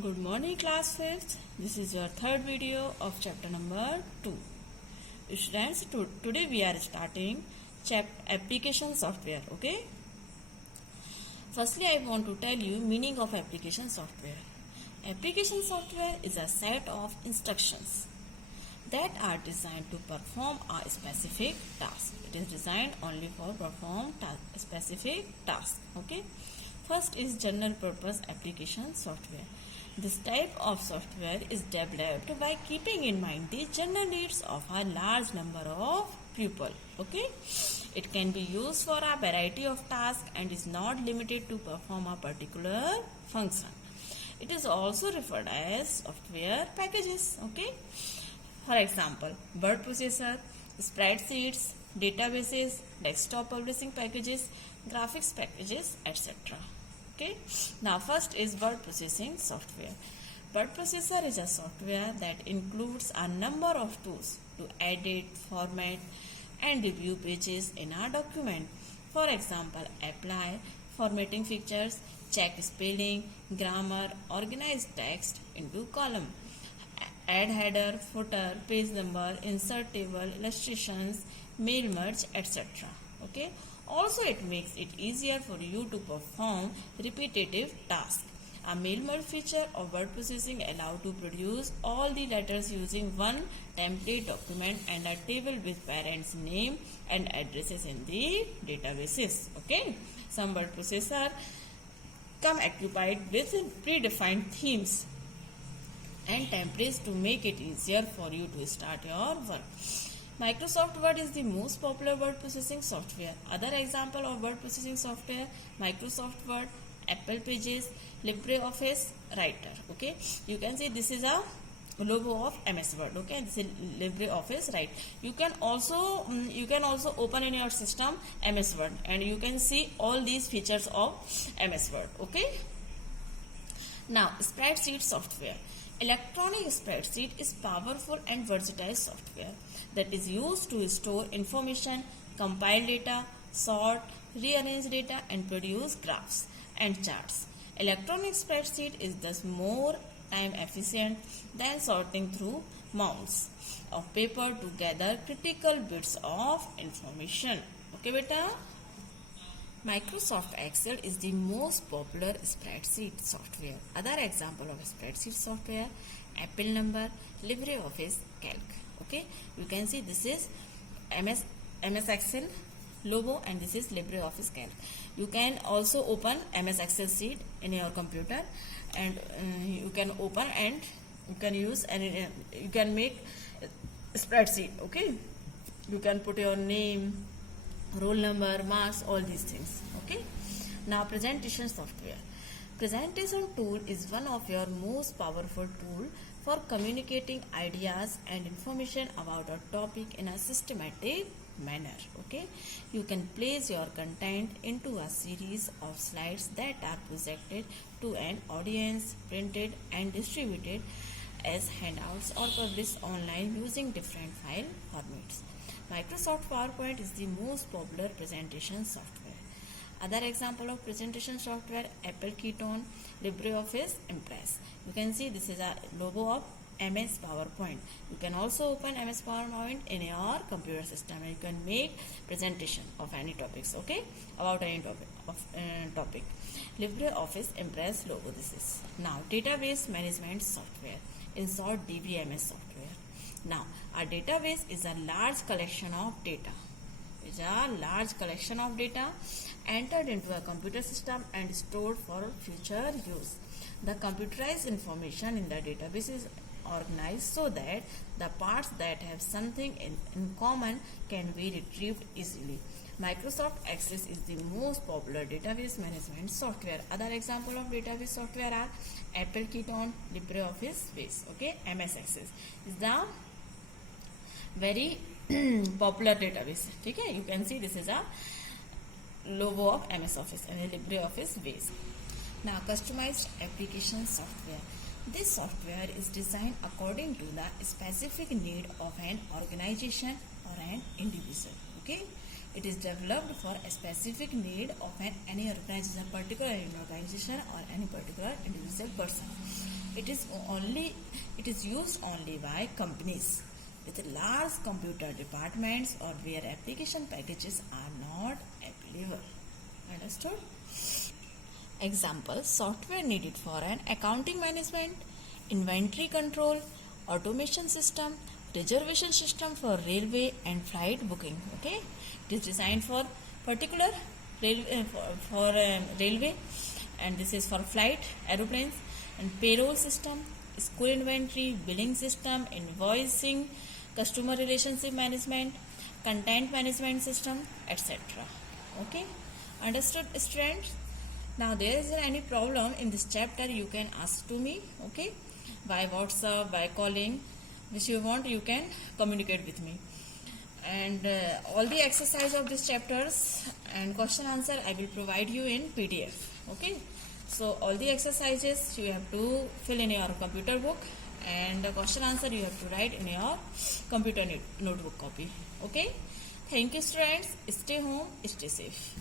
Good morning class 5th. This is your third video of chapter number 2. Students, today we are starting application software. Okay. Firstly, I want to tell you meaning of application software. Application software is a set of instructions that are designed to perform a specific task. It is designed only for perform specific task. Okay. First is general purpose application software. This type of software is developed by keeping in mind the general needs of a large number of people. Okay, it can be used for a variety of tasks and is not limited to perform a particular function. It is also referred as software packages. Okay, for example, word processor, spreadsheets, databases, desktop publishing packages, graphics packages, etc. Okay. Now first is word processing software. Word processor is a software that includes a number of tools to edit, format and review pages in a document. For example, apply, formatting features, check spelling, grammar, organize text into column, add header, footer, page number, insert table, illustrations, mail merge, etc. Okay. Also, it makes it easier for you to perform repetitive tasks. A mail merge feature of word processing allows to produce all the letters using one template document and a table with parents' name and addresses in the databases. Okay, some word processor come equipped with predefined themes and templates to make it easier for you to start your work. Microsoft Word is the most popular word processing software. Other example of word processing software: Microsoft Word, Apple Pages, LibreOffice Writer. Okay, you can see this is a logo of MS Word. Okay, this is LibreOffice Writer. You can also open in your system MS Word and you can see all these features of MS Word. Okay. Now, spreadsheet software. Electronic spreadsheet is powerful and versatile software that is used to store information, compile data, sort, rearrange data and produce graphs and charts. Electronic spreadsheet is thus more time efficient than sorting through mounds of paper to gather critical bits of information. Okay, beta? Microsoft Excel is the most popular spreadsheet software. Other example of spreadsheet software: Apple Number, LibreOffice Calc. Okay, you can see this is MS Excel logo and this is LibreOffice Calc. You can also open MS Excel sheet in your computer and you can open and you can use and you can make spreadsheet. Okay, you can put your name, roll number, marks, all these things. Okay. Now presentation software. Presentation tool is one of your most powerful tool for communicating ideas and information about a topic in a systematic manner. Okay, you can place your content into a series of slides that are projected to an audience, printed and distributed as handouts or published online using different file formats. Microsoft PowerPoint is the most popular presentation software. Other example of presentation software: Apple Keynote, LibreOffice Impress. You can see this is a logo of MS PowerPoint. You can also open MS PowerPoint in your computer system and you can make presentation of any topics. Okay, about any topic. LibreOffice Impress logo. This is now database management software. In short, DBMS software. Now, a database is a large collection of data. It's a large collection of data entered into a computer system and stored for future use. The computerized information in the database is organized so that the parts that have something in common can be retrieved easily. Microsoft Access is the most popular database management software. Other example of database software are Apple Keynote, LibreOffice Base. Okay, MS Access is the very popular database. Okay, you can see this is a logo of MS Office and LibreOffice Base. Now, customized application software. This software is designed according to the specific need of an organization or an individual. Okay, it is developed for a specific need of any organization, particular organization or any particular individual person. It is used only by companies with large computer departments or where application packages are not available. Understood? Example: software needed for an accounting management, inventory control, automation system, reservation system for railway and flight booking. Okay, it is designed for particular railway, and this is for flight, aeroplanes, and payroll system, school inventory, billing system, invoicing, customer relationship management, content management system, etc. Okay, understood, students? Now there is any problem in this chapter, you can ask to me, okay, by WhatsApp, by calling, which you want, you can communicate with me. And all the exercise of these chapters and question answer I will provide you in PDF. Okay, so all the exercises you have to fill in your computer book, and the question answer you have to write in your computer notebook copy. Okay, thank you, students. Stay home, stay safe.